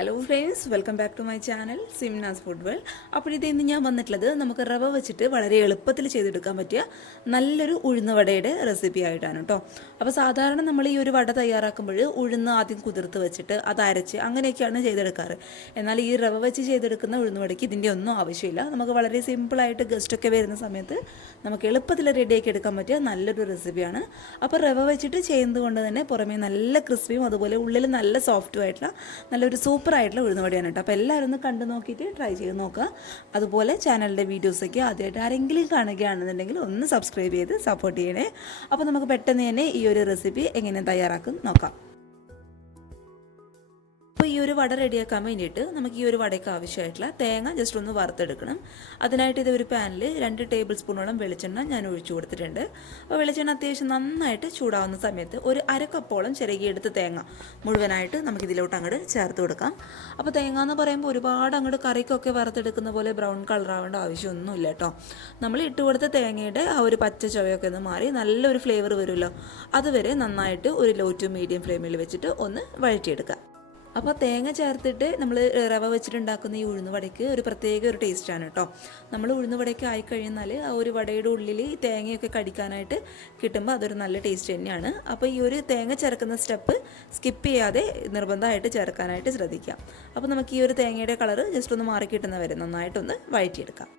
Hello friends, welcome back to my channel Simnas food world. അപ്പോൾ ഇന്ന് ഞാൻ വന്നിട്ടുള്ളത് നമുക്ക് റവ വെച്ചിട്ട് വളരെ എളുപ്പത്തിൽ ചെയ്തെടുക്കാൻ പറ്റിയ നല്ലൊരു ഉഴുന്ന് വടയുടെ റെസിപ്പി ആയിട്ടാണ് കേട്ടോ. അപ്പോൾ സാധാരണ നമ്മൾ ഈ ഒരു വട തയ്യാറാക്കുമ്പോൾ ഉഴുന്ന് ആദ്യം കുതിർത്ത് വെച്ചിട്ട് അത് അരച്ച് അങ്ങനെയൊക്കെയാണ് ചെയ്തെടുക്കാറ്. എന്നാൽ ഈ റവ വെച്ച് ചെയ്തെടുക്കുന്ന ഉഴുന്ന് വടയ്ക്ക് ഇതിൻ്റെ ഒന്നും ആവശ്യമില്ല. നമുക്ക് വളരെ സിമ്പിളായിട്ട് ഗസ്റ്റൊക്കെ വരുന്ന സമയത്ത് നമുക്ക് എളുപ്പത്തിൽ റെഡിയാക്കി എടുക്കാൻ പറ്റിയ നല്ലൊരു റെസിപ്പിയാണ്. അപ്പോൾ റവ വെച്ചിട്ട് ചെയ്യുന്നത് കൊണ്ട് തന്നെ പുറമേ നല്ല ക്രിസ്പിയും അതുപോലെ ഉള്ളിൽ നല്ല സോഫ്റ്റും ആയിട്ടുള്ള നല്ലൊരു സൂപ്പറായിട്ടുള്ള ഉഴുന്ന് വടയാണ് കേട്ടോ. അപ്പോൾ എല്ലാവരും ഒന്ന് കണ്ടു നോക്കിയിട്ട് ട്രൈ ചെയ്ത് നോക്കുക. അതുപോലെ ചാനലിൻ്റെ വീഡിയോസൊക്കെ ആദ്യമായിട്ട് ആരെങ്കിലും കാണുകയാണെന്നുണ്ടെങ്കിൽ ഒന്ന് സബ്സ്ക്രൈബ് ചെയ്ത് സപ്പോർട്ട് ചെയ്യണേ. അപ്പോൾ നമുക്ക് പെട്ടെന്ന് തന്നെ ഈ ഒരു റെസിപ്പി എങ്ങനെ തയ്യാറാക്കും നോക്കാം. അപ്പോൾ ഈ ഒരു വട റെഡിയാക്കാൻ വേണ്ടിയിട്ട് നമുക്ക് ഈ ഒരു വടയ്ക്ക് ആവശ്യമായിട്ടുള്ള തേങ്ങ ജസ്റ്റ് ഒന്ന് വറുത്തെടുക്കണം. അതിനായിട്ട് ഇത് ഒരു പാനിൽ 2 ടേബിൾ സ്പൂണോളം വെളിച്ചെണ്ണ ഞാൻ ഒഴിച്ചു കൊടുത്തിട്ടുണ്ട്. അപ്പോൾ വെളിച്ചെണ്ണ അത്യാവശ്യം നന്നായിട്ട് ചൂടാവുന്ന സമയത്ത് ഒരു അരക്കപ്പോളം ചിരകിയെടുത്ത് തേങ്ങ മുഴുവനായിട്ട് നമുക്കിതിലോട്ട് അങ്ങോട്ട് ചേർത്ത് കൊടുക്കാം. അപ്പോൾ തേങ്ങ എന്ന് പറയുമ്പോൾ ഒരുപാട് അങ്ങോട്ട് കറിക്കൊക്കെ വറുത്തെടുക്കുന്ന പോലെ ബ്രൗൺ കളർ ആവേണ്ട ആവശ്യമൊന്നുമില്ല കേട്ടോ. നമ്മൾ ഇട്ട് കൊടുത്ത തേങ്ങയുടെ ആ ഒരു പച്ച ചുവയൊക്കെ ഒന്ന് മാറി നല്ലൊരു ഫ്ലേവർ വരുമല്ലോ, അതുവരെ നന്നായിട്ട് ഒരു ലോ ടു മീഡിയം ഫ്ലെയിമിൽ വെച്ചിട്ട് ഒന്ന് വഴറ്റിയെടുക്കുക. അപ്പോൾ തേങ്ങ ചേർത്തിട്ട് നമ്മൾ റവ വെച്ചിട്ടുണ്ടാക്കുന്ന ഈ ഉഴുന്ന് വടയ്ക്ക് ഒരു പ്രത്യേക ഒരു ടേസ്റ്റാണ് കേട്ടോ. നമ്മൾ ഉഴുന്ന് വടയ്ക്ക് ആയിക്കഴിഞ്ഞാൽ ആ ഒരു വടയുടെ ഉള്ളിൽ ഈ തേങ്ങയൊക്കെ കടിക്കാനായിട്ട് കിട്ടുമ്പോൾ അതൊരു നല്ല ടേസ്റ്റ് തന്നെയാണ്. അപ്പോൾ ഈ ഒരു തേങ്ങ ചേർക്കുന്ന സ്റ്റെപ്പ് സ്കിപ്പ് ചെയ്യാതെ നിർബന്ധമായിട്ട് ചേർക്കാനായിട്ട് ശ്രദ്ധിക്കാം. അപ്പോൾ നമുക്ക് ഈ ഒരു തേങ്ങയുടെ കളറ് ജസ്റ്റ് ഒന്ന് മാറി കിട്ടുന്നവരെ നന്നായിട്ടൊന്ന് വഴറ്റിയെടുക്കാം.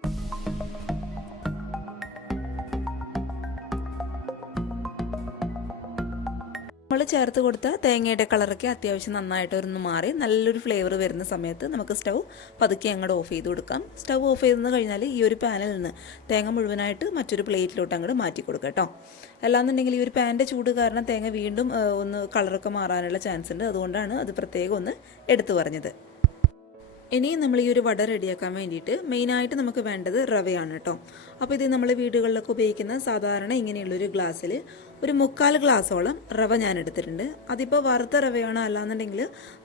നമ്മൾ ചേർത്ത് കൊടുത്ത തേങ്ങയുടെ കളറൊക്കെ അത്യാവശ്യം നന്നായിട്ട് ഒന്ന് മാറി നല്ലൊരു ഫ്ലേവർ വരുന്ന സമയത്ത് നമുക്ക് സ്റ്റൗ പതുക്കെ അങ്ങോട്ട് ഓഫ് ചെയ്ത് കൊടുക്കാം. സ്റ്റൗ ഓഫ് ചെയ്തെന്ന് കഴിഞ്ഞാൽ ഈ ഒരു പാനിൽ നിന്ന് തേങ്ങ മുഴുവനായിട്ട് മറ്റൊരു പ്ലേറ്റിലോട്ട് അങ്ങോട്ട് മാറ്റി കൊടുക്കുക കേട്ടോ. അല്ലാന്നുണ്ടെങ്കിൽ ഈ ഒരു പാനിൻ്റെ ചൂട് കാരണം തേങ്ങ വീണ്ടും ഒന്ന് കളറൊക്കെ മാറാനുള്ള ചാൻസ് ഉണ്ട്. അതുകൊണ്ടാണ് അത് പ്രത്യേകം ഒന്ന് എടുത്തു പറഞ്ഞത്. ഇനി നമ്മൾ ഈ ഒരു വട റെഡിയാക്കാൻ വേണ്ടിയിട്ട് മെയിനായിട്ട് നമുക്ക് വേണ്ടത് റവയാണ് കേട്ടോ. അപ്പോൾ ഇത് നമ്മൾ വീടുകളിലൊക്കെ ഉപയോഗിക്കുന്ന സാധാരണ ഇങ്ങനെയുള്ളൊരു ഗ്ലാസ്സിൽ ഒരു 3/4 ഗ്ലാസോളം റവ ഞാൻ എടുത്തിട്ടുണ്ട്. അതിപ്പോൾ വറുത്ത റവയാണോ അല്ലാന്നുണ്ടെങ്കിൽ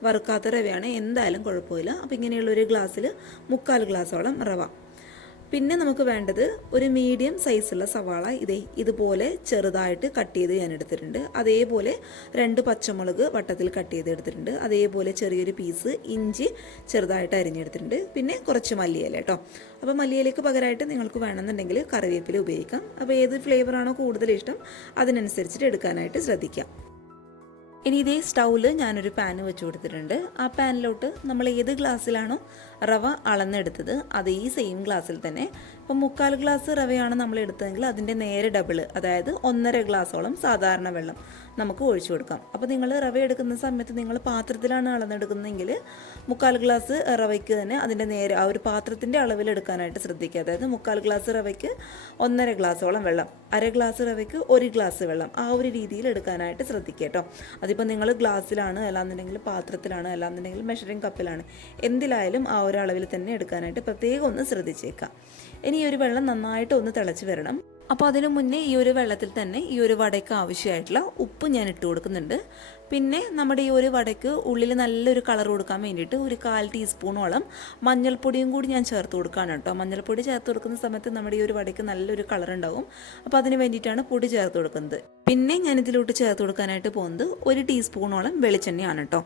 വറുക്കാത്ത റവയാണ് എന്തായാലും കുഴപ്പമില്ല. അപ്പോൾ ഇങ്ങനെയുള്ളൊരു ഗ്ലാസ്സിൽ 3/4 ഗ്ലാസോളം റവ. പിന്നെ നമുക്ക് വേണ്ടത് ഒരു മീഡിയം സൈസുള്ള സവാള ഇതുപോലെ ചെറുതായിട്ട് കട്ട് ചെയ്ത് ഞാൻ എടുത്തിട്ടുണ്ട്. അതേപോലെ 2 പച്ചമുളക് വട്ടത്തിൽ കട്ട് ചെയ്ത് എടുത്തിട്ടുണ്ട്. അതേപോലെ ചെറിയൊരു പീസ് ഇഞ്ചി ചെറുതായിട്ട് അരിഞ്ഞെടുത്തിട്ടുണ്ട്. പിന്നെ കുറച്ച് മല്ലിയില കേട്ടോ. അപ്പോൾ മല്ലിയിലയ്ക്ക് പകരമായിട്ട് നിങ്ങൾക്ക് വേണമെന്നുണ്ടെങ്കിൽ കറിവേപ്പില ഉപയോഗിക്കാം. അപ്പോൾ ഏത് ഫ്ലേവറാണോ കൂടുതൽ ഇഷ്ടം അതിനനുസരിച്ചിട്ട് എടുക്കാനായിട്ട് ശ്രദ്ധിക്കാം. ഇനി ഇതേ സ്റ്റൗവിൽ ഞാനൊരു പാൻ വെച്ച് കൊടുത്തിട്ടുണ്ട്. ആ പാനിലോട്ട് നമ്മൾ ഏത് ഗ്ലാസ്സിലാണോ റവ അളന്നെടുത്തത് അതേ സെയിം ഗ്ലാസ്സിൽ തന്നെ ഇപ്പം 3/4 ഗ്ലാസ് റവയാണ് നമ്മൾ എടുത്തതെങ്കിൽ അതിൻ്റെ നേരെ ഡബിൾ, അതായത് 1.5 ഗ്ലാസോളം സാധാരണ വെള്ളം നമുക്ക് ഒഴിച്ചു കൊടുക്കാം. അപ്പോൾ നിങ്ങൾ റവ എടുക്കുന്ന സമയത്ത് നിങ്ങൾ പാത്രത്തിലാണ് അളന്നെടുക്കുന്നതെങ്കിൽ 3/4 ഗ്ലാസ് റവയ്ക്ക് തന്നെ അതിൻ്റെ നേരെ ആ ഒരു പാത്രത്തിൻ്റെ അളവിൽ എടുക്കാനായിട്ട് ശ്രദ്ധിക്കുക. അതായത് 3/4 ഗ്ലാസ് റവയ്ക്ക് 1.5 ഗ്ലാസോളം വെള്ളം, 1/2 ഗ്ലാസ് റവയ്ക്ക് 1 ഗ്ലാസ് വെള്ളം, ആ ഒരു രീതിയിൽ എടുക്കാനായിട്ട് ശ്രദ്ധിക്കുക കേട്ടോ. അതിപ്പോൾ നിങ്ങൾ ഗ്ലാസ്സിലാണ് അല്ലാന്നുണ്ടെങ്കിൽ പാത്രത്തിലാണ് അല്ലാന്നുണ്ടെങ്കിൽ മെഷറിംഗ് കപ്പിലാണ്, എന്തിലായാലും ആ ഒരു അളവിൽ തന്നെ എടുക്കാനായിട്ട് പ്രത്യേകം ഒന്ന് ശ്രദ്ധിച്ചേക്കാം. ഇനി ഈ ഒരു വെള്ളം നന്നായിട്ട് ഒന്ന് തിളച്ച് വരണം. അപ്പോൾ അതിനു മുന്നേ ഈ ഒരു വെള്ളത്തിൽ തന്നെ ഈ ഒരു വടയ്ക്ക് ആവശ്യമായിട്ടുള്ള ഉപ്പ് ഞാൻ ഇട്ട് കൊടുക്കുന്നുണ്ട്. പിന്നെ നമ്മുടെ ഈ ഒരു വടയ്ക്ക് ഉള്ളിൽ നല്ലൊരു കളർ കൊടുക്കാൻ വേണ്ടിയിട്ട് ഒരു 1/4 ടീസ്പൂണോളം മഞ്ഞൾപ്പൊടിയും കൂടി ഞാൻ ചേർത്ത് കൊടുക്കുകയാണ് കേട്ടോ. മഞ്ഞൾപ്പൊടി ചേർത്ത് കൊടുക്കുന്ന സമയത്ത് നമ്മുടെ ഈ ഒരു വടയ്ക്ക് നല്ലൊരു കളർ ഉണ്ടാവും. അപ്പോൾ അതിന് വേണ്ടിയിട്ടാണ് പൊടി ചേർത്ത് കൊടുക്കുന്നത്. പിന്നെ ഞാൻ ഇതിലോട്ട് ചേർത്ത് കൊടുക്കാനായിട്ട് പോകുന്നത് 1 ടീസ്പൂണോളം വെളിച്ചെണ്ണയാണ് കേട്ടോ.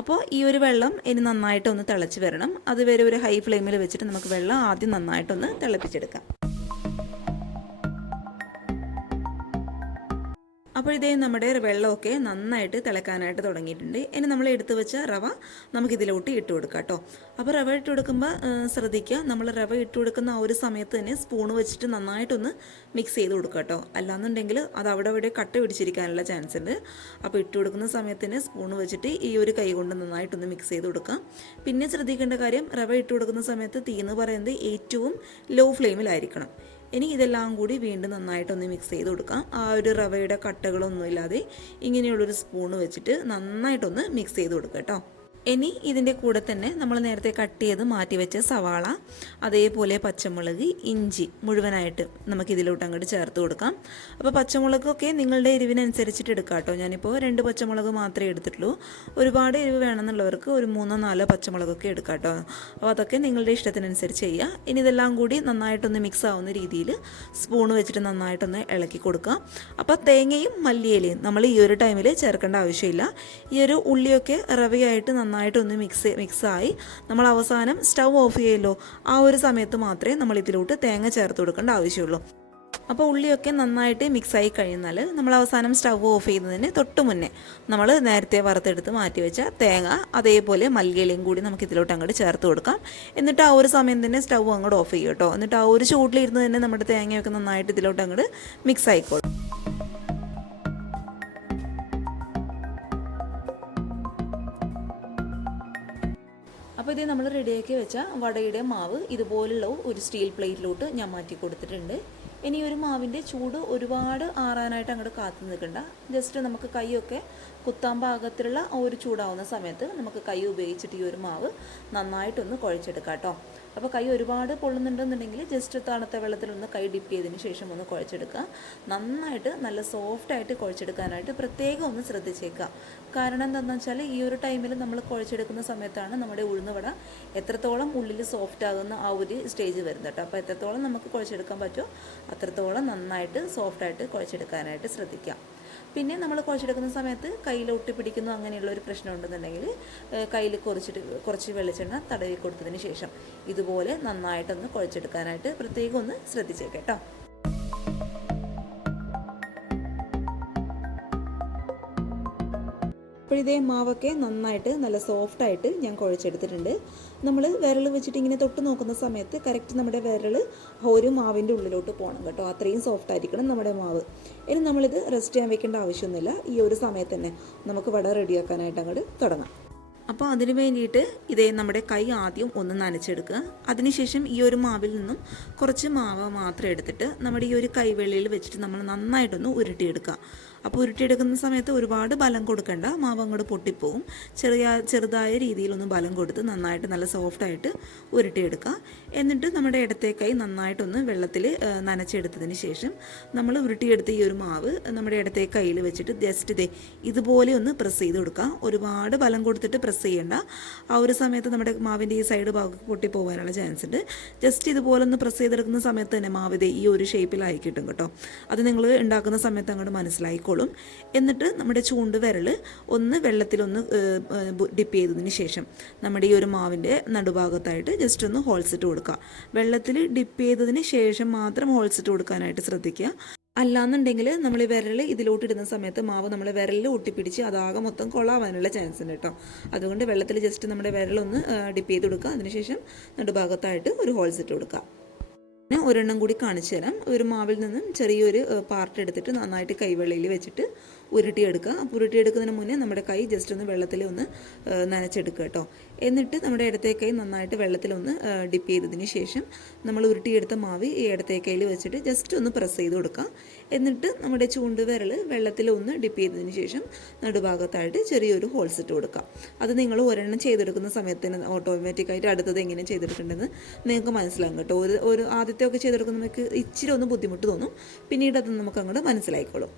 അപ്പോൾ ഈ ഒരു വെള്ളം ഇനി നന്നായിട്ടൊന്ന് തിളച്ച് വരണം. അതുവരെ ഒരു ഹൈ ഫ്ലെയിമിൽ വെച്ചിട്ട് നമുക്ക് വെള്ളം ആദ്യം നന്നായിട്ടൊന്ന് തിളപ്പിച്ചെടുക്കാം. അപ്പോൾ ഇതേ നമ്മുടെ വെള്ളമൊക്കെ നന്നായിട്ട് തിളക്കാനായിട്ട് തുടങ്ങിയിട്ടുണ്ട്. ഇനി നമ്മൾ എടുത്തു വെച്ച റവ നമുക്കിതിലോട്ട് ഇട്ട് കൊടുക്കാം കേട്ടോ. അപ്പോൾ റവ ഇട്ട് കൊടുക്കുമ്പോൾ ശ്രദ്ധിക്കുക, നമ്മൾ റവ ഇട്ട് കൊടുക്കുന്ന ആ ഒരു സമയത്ത് തന്നെ സ്പൂണ് വെച്ചിട്ട് നന്നായിട്ടൊന്ന് മിക്സ് ചെയ്ത് കൊടുക്കുക കേട്ടോ. അല്ലാന്നുണ്ടെങ്കിൽ അത് അവിടെ കട്ട പിടിച്ചിരിക്കാനുള്ള ചാൻസ് ഉണ്ട്. അപ്പോൾ ഇട്ട് കൊടുക്കുന്ന സമയത്ത് തന്നെ സ്പൂണ് വെച്ചിട്ട് ഈ ഒരു കൈ കൊണ്ട് നന്നായിട്ടൊന്ന് മിക്സ് ചെയ്ത് കൊടുക്കാം. പിന്നെ ശ്രദ്ധിക്കേണ്ട കാര്യം, റവ ഇട്ട് കൊടുക്കുന്ന സമയത്ത് തീ എന്ന് പറയുന്നത് ഏറ്റവും ലോ ഫ്ലെയിമിലായിരിക്കണം. ഇനി ഇതെല്ലാം കൂടി വീണ്ടും നന്നായിട്ടൊന്ന് മിക്സ് ചെയ്ത് കൊടുക്കാം. ആ ഒരു റവയുടെ കട്ടകളൊന്നും ഇല്ലാതെ ഇങ്ങനെയുള്ളൊരു സ്പൂണ് വെച്ചിട്ട് നന്നായിട്ടൊന്ന് മിക്സ് ചെയ്ത് കൊടുക്കാം കേട്ടോ. ഇനി ഇതിൻ്റെ കൂടെ തന്നെ നമ്മൾ നേരത്തെ കട്ട് ചെയ്ത് മാറ്റി വെച്ച സവാള, അതേപോലെ പച്ചമുളക്, ഇഞ്ചി മുഴുവനായിട്ട് നമുക്കിതിലോട്ട് അങ്ങോട്ട് ചേർത്ത് കൊടുക്കാം. അപ്പോൾ പച്ചമുളകൊക്കെ നിങ്ങളുടെ എരിവിനനുസരിച്ചിട്ട് എടുക്കാം കേട്ടോ. ഞാനിപ്പോൾ 2 പച്ചമുളക് മാത്രമേ എടുത്തിട്ടുള്ളൂ. ഒരുപാട് എരിവ് വേണമെന്നുള്ളവർക്ക് ഒരു 3-4 പച്ചമുളകൊക്കെ എടുക്കാം കേട്ടോ. അപ്പോൾ അതൊക്കെ നിങ്ങളുടെ ഇഷ്ടത്തിനനുസരിച്ച് ചെയ്യുക. ഇനി ഇതെല്ലാം കൂടി നന്നായിട്ടൊന്ന് മിക്സ് ആവുന്ന രീതിയിൽ സ്പൂണ് വെച്ചിട്ട് നന്നായിട്ടൊന്ന് ഇളക്കി കൊടുക്കാം. അപ്പോൾ തേങ്ങയും മല്ലിയിലയും നമ്മൾ ഈ ഒരു ടൈമിൽ ചേർക്കേണ്ട ആവശ്യമില്ല. ഈ ഒരു ഉള്ളിയൊക്കെ റവയായിട്ട് നന്നായിട്ടൊന്ന് മിക്സായി നമ്മൾ അവസാനം സ്റ്റൗ ഓഫ് ചെയ്യുമല്ലോ, ആ ഒരു സമയത്ത് മാത്രമേ നമ്മൾ ഇതിലോട്ട് തേങ്ങ ചേർത്ത് കൊടുക്കേണ്ട ആവശ്യമുള്ളൂ. അപ്പോൾ ഉള്ളിയൊക്കെ നന്നായിട്ട് മിക്സായി കഴിഞ്ഞാൽ നമ്മൾ അവസാനം സ്റ്റൗ ഓഫ് ചെയ്യുന്നതിന് തൊട്ട് മുന്നേ നമ്മൾ നേരത്തെ വറുത്തെടുത്ത് മാറ്റി വെച്ച തേങ്ങ അതേപോലെ മല്ലിയിലയും കൂടി നമുക്ക് ഇതിലോട്ട് അങ്ങോട്ട് ചേർത്ത് കൊടുക്കാം. എന്നിട്ട് ആ ഒരു സമയം തന്നെ സ്റ്റൗ അങ്ങോട്ട് ഓഫ് ചെയ്യും കേട്ടോ. എന്നിട്ട് ആ ഒരു ചൂടിലിരുന്ന് തന്നെ നമ്മുടെ തേങ്ങയൊക്കെ നന്നായിട്ട് ഇതിലോട്ട് അങ്ങോട്ട് മിക്സ് ആയിക്കോളും. അപ്പോൾ ഇത് നമ്മൾ റെഡിയാക്കി വെച്ച വടയുടെ മാവ് ഇതുപോലുള്ള ഒരു സ്റ്റീൽ പ്ലേറ്റിലോട്ട് ഞാൻ മാറ്റി കൊടുത്തിട്ടുണ്ട്. ഇനി ഒരു മാവിൻ്റെ ചൂട് ഒരുപാട് ആറാനായിട്ട് അങ്ങോട്ട് കാത്തു നിൽക്കണ്ട. ജസ്റ്റ് നമുക്ക് കൈയൊക്കെ കുത്താൻ പാകത്തിലുള്ള ഒരു ചൂടാവുന്ന സമയത്ത് നമുക്ക് കൈ ഉപയോഗിച്ചിട്ട് ഈ ഒരു മാവ് നന്നായിട്ടൊന്ന് കുഴച്ചെടുക്കാം കേട്ടോ. അപ്പോൾ കൈ ഒരുപാട് പൊള്ളുന്നുണ്ടെന്നുണ്ടെങ്കിൽ ജസ്റ്റ് തണുത്ത വെള്ളത്തിലൊന്ന് കൈ ഡിപ്പ് ചെയ്തതിന് ശേഷം ഒന്ന് കുഴച്ചെടുക്കുക. നന്നായിട്ട് നല്ല സോഫ്റ്റായിട്ട് കുഴച്ചെടുക്കാനായിട്ട് പ്രത്യേകം ഒന്ന് ശ്രദ്ധിച്ചേക്കുക. കാരണം എന്താണെന്ന് വെച്ചാൽ ഈ ഒരു ടൈമിൽ നമ്മൾ കുഴച്ചെടുക്കുന്ന സമയത്താണ് നമ്മുടെ ഉഴുന്നുവട എത്രത്തോളം ഉള്ളിൽ സോഫ്റ്റ് ആകുന്ന ആ ഒരു സ്റ്റേജ് വരുന്നത് കേട്ടോ. അപ്പോൾ എത്രത്തോളം നമുക്ക് കുഴച്ചെടുക്കാൻ പറ്റുമോ അത്രത്തോളം നന്നായിട്ട് സോഫ്റ്റായിട്ട് കുഴച്ചെടുക്കാനായിട്ട് ശ്രദ്ധിക്കാം. പിന്നെ നമ്മൾ കുഴച്ചെടുക്കുന്ന സമയത്ത് കയ്യിൽ ഒട്ടിപ്പിടിക്കുന്നു അങ്ങനെയുള്ള ഒരു പ്രശ്നം ഉണ്ടെന്നുണ്ടെങ്കിൽ കയ്യിൽ കുറച്ച് വെളിച്ചെണ്ണ തടവി കൊടുത്തതിന് ശേഷം ഇതുപോലെ നന്നായിട്ടൊന്ന് കുഴച്ചെടുക്കാനായിട്ട് പ്രത്യേകം ഒന്ന് ശ്രദ്ധിച്ചേക്കാം കേട്ടോ. അപ്പോൾ ഇതേ മാവൊക്കെ നന്നായിട്ട് നല്ല സോഫ്റ്റായിട്ട് ഞാൻ കുഴച്ചെടുത്തിട്ടുണ്ട്. നമ്മൾ വിരൽ വെച്ചിട്ട് ഇങ്ങനെ തൊട്ട് നോക്കുന്ന സമയത്ത് കറക്റ്റ് നമ്മുടെ വിരൽ ഒരു മാവിൻ്റെ ഉള്ളിലോട്ട് പോകണം കേട്ടോ. അത്രയും സോഫ്റ്റ് ആയിരിക്കണം നമ്മുടെ മാവ്. ഇനി നമ്മളിത് റെസ്റ്റ് ചെയ്യാൻ വെക്കേണ്ട ആവശ്യമൊന്നുമില്ല. ഈ ഒരു സമയത്ത് തന്നെ നമുക്ക് വട റെഡിയാക്കാനായിട്ട് അങ്ങോട്ട് തുടങ്ങാം. അപ്പോൾ അതിന് വേണ്ടിയിട്ട് ഇതേ നമ്മുടെ കൈ ആദ്യം ഒന്ന് നനച്ചെടുക്കുക. അതിനുശേഷം ഈ ഒരു മാവിൽ നിന്നും കുറച്ച് മാവ് മാത്രം എടുത്തിട്ട് നമ്മുടെ ഈ ഒരു കൈവെള്ളിയിൽ വെച്ചിട്ട് നമ്മൾ നന്നായിട്ടൊന്ന് ഉരുട്ടിയെടുക്കുക. അപ്പോൾ ഉരുട്ടിയെടുക്കുന്ന സമയത്ത് ഒരുപാട് ബലം കൊടുക്കണ്ട, മാവ് അങ്ങോട്ട് പൊട്ടിപ്പോവും. ചെറുതായ രീതിയിലൊന്ന് ബലം കൊടുത്ത് നന്നായിട്ട് നല്ല സോഫ്റ്റായിട്ട് ഉരുട്ടിയെടുക്കുക. എന്നിട്ട് നമ്മുടെ ഇടത്തെ കൈ നന്നായിട്ടൊന്ന് വെള്ളത്തിൽ നനച്ചെടുത്തതിന് ശേഷം നമ്മൾ ഉരുട്ടിയെടുത്ത ഈ ഒരു മാവ് നമ്മുടെ ഇടത്തെ കയ്യിൽ വെച്ചിട്ട് ജസ്റ്റ് ഇതുപോലെ ഒന്ന് പ്രസ് ചെയ്ത് കൊടുക്കുക. ഒരുപാട് ബലം കൊടുത്തിട്ട് പ്രസ് ചെയ്യേണ്ട. ആ ഒരു സമയത്ത് നമ്മുടെ മാവിൻ്റെ ഈ സൈഡ് ഭാഗം പൊട്ടിപ്പോകാനുള്ള ചാൻസ് ഉണ്ട്. ജസ്റ്റ് ഇതുപോലെ ഒന്ന് പ്രസ് ചെയ്തെടുക്കുന്ന സമയത്ത് തന്നെ മാവ് ഈ ഒരു ഷേപ്പിലായി കിട്ടും കേട്ടോ. അത് നിങ്ങൾ ഉണ്ടാക്കുന്ന സമയത്ത് അങ്ങോട്ട് മനസ്സിലായിക്കോളും. എന്നിട്ട് നമ്മുടെ ചൂണ്ട് വിരൽ ഒന്ന് വെള്ളത്തിലൊന്ന് ഡിപ്പ് ചെയ്തതിന് ശേഷം നമ്മുടെ ഈ ഒരു മാവിൻ്റെ നടുഭാഗത്തായിട്ട് ജസ്റ്റ് ഒന്ന് ഹോൾസ് ഇട്ട് കൊടുക്കുക. വെള്ളത്തിൽ ഡിപ്പ് ചെയ്തതിന് ശേഷം മാത്രം ഹോൾസ് ഇട്ട് കൊടുക്കാനായിട്ട് ശ്രദ്ധിക്കുക. അല്ലാന്നുണ്ടെങ്കിൽ നമ്മൾ ഈ വിരൽ ഇതിലോട്ട് ഇടുന്ന സമയത്ത് മാവ് നമ്മൾ വിരലിൽ ഒട്ടിപ്പിടിച്ച് അതാകെ മൊത്തം കൊളാവാനുള്ള ചാൻസ് ഉണ്ട് കേട്ടോ. അതുകൊണ്ട് വെള്ളത്തിൽ ജസ്റ്റ് നമ്മുടെ വിരലൊന്ന് ഡിപ്പ് ചെയ്ത് കൊടുക്കുക. അതിനുശേഷം നടുഭാഗത്തായിട്ട് ഒരു ഹോൾസ് ഇട്ട് കൊടുക്കുക. ഒരെണ്ണം കൂടി കാണിച്ചു തരാം. ഒരു മാവിൽ നിന്നും ചെറിയൊരു പാർട്ട് എടുത്തിട്ട് നന്നായിട്ട് കൈവെള്ളയിൽ വെച്ചിട്ട് ഉരുട്ടിയെടുക്കുക. അപ്പോൾ ഉരുട്ടിയെടുക്കുന്നതിന് മുന്നേ നമ്മുടെ കൈ ജസ്റ്റ് ഒന്ന് വെള്ളത്തിൽ ഒന്ന് നനച്ചെടുക്കുക കേട്ടോ. എന്നിട്ട് നമ്മുടെ ഇടത്തെ കൈ നന്നായിട്ട് വെള്ളത്തിലൊന്ന് ഡിപ്പ് ചെയ്തതിന് ശേഷം നമ്മൾ ഉരുട്ടിയെടുത്ത മാവ് ഈ ഇടത്തെ കൈയിൽ വെച്ചിട്ട് ജസ്റ്റ് ഒന്ന് പ്രസ് ചെയ്ത് കൊടുക്കുക. എന്നിട്ട് നമ്മുടെ ചൂണ്ട് വിരൽ വെള്ളത്തിലൊന്ന് ഡിപ്പ് ചെയ്തതിന് ശേഷം നടുഭാഗത്തായിട്ട് ചെറിയൊരു ഹോൾസ് ഇട്ട് കൊടുക്കുക. അത് നിങ്ങൾ ഒരെണ്ണം ചെയ്തെടുക്കുന്ന സമയത്തിന് ഓട്ടോമാറ്റിക്കായിട്ട് അടുത്തത് എങ്ങനെ ചെയ്തെടുക്കേണ്ടതെന്ന് നിങ്ങൾക്ക് മനസ്സിലാകും കേട്ടോ. ഒരു ആദ്യത്തെ ഒക്കെ ചെയ്തെടുക്കുന്ന നമുക്ക് ഇച്ചിരി ഒന്ന് ബുദ്ധിമുട്ട് തോന്നും. പിന്നീട് അത് നമുക്ക് അങ്ങോട്ട് മനസ്സിലായിക്കോളും.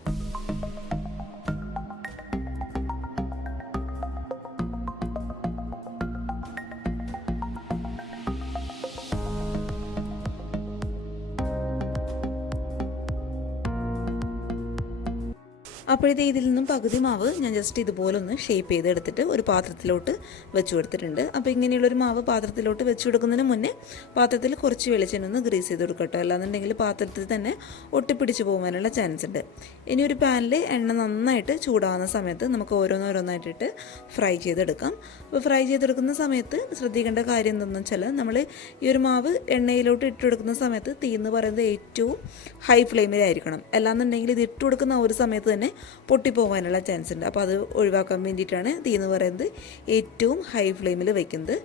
അപ്പോഴത്തെ ഇതിൽ നിന്നും പകുതി മാവ് ഞാൻ ജസ്റ്റ് ഇതുപോലെ ഒന്ന് ഷേപ്പ് ചെയ്തെടുത്തിട്ട് ഒരു പാത്രത്തിലോട്ട് വെച്ച് കൊടുത്തിട്ടുണ്ട്. അപ്പോൾ ഇങ്ങനെയുള്ളൊരു മാവ് പാത്രത്തിലോട്ട് വെച്ച് കൊടുക്കുന്നതിന് മുന്നേ പാത്രത്തിൽ കുറച്ച് വെളിച്ചെണ്ണ ഒന്ന് ഗ്രീസ് ചെയ്ത് കൊടുക്കട്ടോ. അല്ലാന്നുണ്ടെങ്കിൽ പാത്രത്തിൽ തന്നെ ഒട്ടിപ്പിടിച്ച് പോകാനുള്ള ചാൻസ് ഉണ്ട്. ഇനി ഒരു പാനിൽ എണ്ണ നന്നായിട്ട് ചൂടാകുന്ന സമയത്ത് നമുക്ക് ഓരോന്നോരോന്നായിട്ടിട്ട് ഫ്രൈ ചെയ്തെടുക്കാം. അപ്പോൾ ഫ്രൈ ചെയ്തെടുക്കുന്ന സമയത്ത് ശ്രദ്ധിക്കേണ്ട കാര്യം എന്താണെന്ന് വെച്ചാൽ നമ്മൾ ഈ ഒരു മാവ് എണ്ണയിലോട്ട് ഇട്ട് കൊടുക്കുന്ന സമയത്ത് തീ എന്ന് പറയുന്നത് ഏറ്റവും ഹൈ ഫ്ലെയിമിലായിരിക്കണം. അല്ലാന്നുണ്ടെങ്കിൽ ഇത് ഇട്ട് കൊടുക്കുന്ന ഒരു സമയത്ത് തന്നെ പൊട്ടിപ്പോകാനുള്ള ചാൻസ് ഉണ്ട്. അപ്പോൾ അത് ഒഴിവാക്കാൻ വേണ്ടിയിട്ടാണ് തീ എന്ന് പറയുന്നത് ഏറ്റവും ഹൈ ഫ്ലെയിമിൽ വെക്കുന്നത്.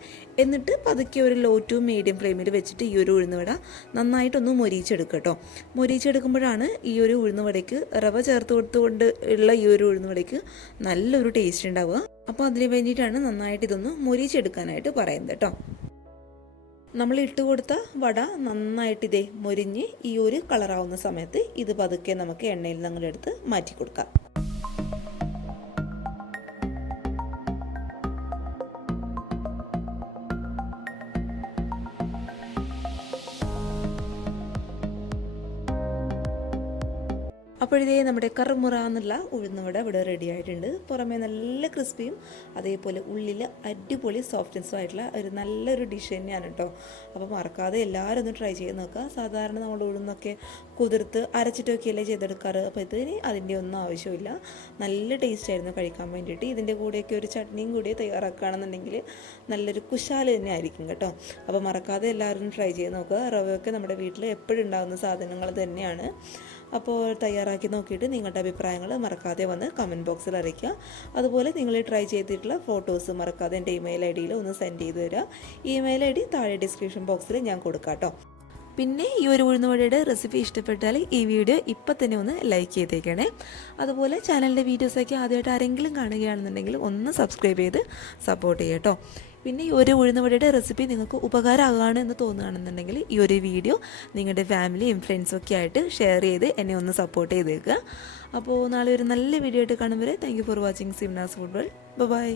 എന്നിട്ട് പതുക്കെ ഒരു ലോ ടു മീഡിയം ഫ്ലെയിമിൽ വെച്ചിട്ട് ഈ ഒരു ഉഴുന്നുവട നന്നായിട്ടൊന്ന് മൊരിച്ചെടുക്കുക കേട്ടോ. മൊരിച്ചെടുക്കുമ്പോഴാണ് ഈ ഒരു ഉഴുന്നുവടയ്ക്ക് റവ ചേർത്ത് കൊടുത്തുകൊണ്ട് ഉള്ള ഈ ഒരു ഉഴുന്നുവടയ്ക്ക് നല്ലൊരു ടേസ്റ്റ് ഉണ്ടാവുക. അപ്പോൾ അതിന് വേണ്ടിയിട്ടാണ് നന്നായിട്ട് ഇതൊന്ന് മൊരിച്ചെടുക്കാനായിട്ട് പറയുന്നത് കേട്ടോ. നമ്മൾ ഇട്ട് കൊടുത്ത വട നന്നായിട്ട് മൊരിഞ്ഞ് ഈ ഒരു കളറാവുന്ന സമയത്ത് ഇത് പതുക്കെ നമുക്ക് എണ്ണയിൽ നിന്ന് എടുത്ത് മാറ്റി കൊടുക്കാം. അപ്പോഴേ നമ്മുടെ കറുമുറ എന്നുള്ള ഉഴുന്നുവട ഇവിടെ റെഡി ആയിട്ടുണ്ട്. പുറമേ നല്ല ക്രിസ്പിയും അതേപോലെ ഉള്ളിൽ അടിപൊളി സോഫ്റ്റ്നെസ്സും ആയിട്ടുള്ള ഒരു നല്ലൊരു ഡിഷ് തന്നെയാണ് കേട്ടോ. അപ്പോൾ മറക്കാതെ എല്ലാവരും ഒന്ന് ട്രൈ ചെയ്ത് നോക്കുക. സാധാരണ നമ്മൾ ഉഴുന്നൊക്കെ കുതിർത്ത് അരച്ചിട്ടൊക്കെയല്ലേ ചെയ്തെടുക്കാറ്. അപ്പോൾ ഇതിന് അതിൻ്റെ ഒന്നും ആവശ്യമില്ല. നല്ല ടേസ്റ്റ് ആയിരുന്നു കഴിക്കാൻ വേണ്ടിയിട്ട്. ഇതിൻ്റെ കൂടെയൊക്കെ ഒരു ചട്നിയും കൂടി തയ്യാറാക്കുകയാണെന്നുണ്ടെങ്കിൽ നല്ലൊരു കുശാല് തന്നെ ആയിരിക്കും കേട്ടോ. അപ്പോൾ മറക്കാതെ എല്ലാവരും ട്രൈ ചെയ്ത് നോക്കുക. റവയൊക്കെ നമ്മുടെ വീട്ടിൽ എപ്പോഴും ഉണ്ടാകുന്ന സാധനങ്ങൾ തന്നെയാണ്. അപ്പോൾ തയ്യാറാക്കി നോക്കിയിട്ട് നിങ്ങളുടെ അഭിപ്രായങ്ങൾ മറക്കാതെ വന്ന് കമൻറ്റ് ബോക്സിൽ അറിയിക്കുക. അതുപോലെ നിങ്ങൾ ട്രൈ ചെയ്തിട്ടുള്ള ഫോട്ടോസ് മറക്കാതെ എൻ്റെ ഇമെയിൽ ഐ ഡിയിൽ ഒന്ന് സെൻഡ് ചെയ്ത് തരിക. ഇമെയിൽ ഐ ഡി താഴെ ഡിസ്ക്രിപ്ഷൻ ബോക്സിൽ ഞാൻ കൊടുക്കാം കേട്ടോ. പിന്നെ ഈ ഒരു ഉഴുന്നുവടയുടെ റെസിപ്പി ഇഷ്ടപ്പെട്ടാൽ ഈ വീഡിയോ ഇപ്പം തന്നെ ഒന്ന് ലൈക്ക് ചെയ്തേക്കണേ. അതുപോലെ ചാനലിൻ്റെ വീഡിയോസൊക്കെ ആദ്യമായിട്ട് ആരെങ്കിലും കാണുകയാണെന്നുണ്ടെങ്കിൽ ഒന്ന് സബ്സ്ക്രൈബ് ചെയ്ത് സപ്പോർട്ട് ചെയ്യുക കേട്ടോ. പിന്നെ ഈ ഒരു ഉഴുന്നുവടയുടെ റെസിപ്പി നിങ്ങൾക്ക് ഉപകാരമാകുകയാണ് എന്ന് തോന്നുകയാണെന്നുണ്ടെങ്കിൽ ഈ ഒരു വീഡിയോ നിങ്ങളുടെ ഫാമിലിയും ഫ്രണ്ട്സും ഒക്കെ ആയിട്ട് ഷെയർ ചെയ്ത് എന്നെ ഒന്ന് സപ്പോർട്ട് ചെയ്തേക്കുക. അപ്പോൾ നാളെ ഒരു നല്ല വീഡിയോ ആയിട്ട് കാണും വരെ thank you for watching Simnas food world. By.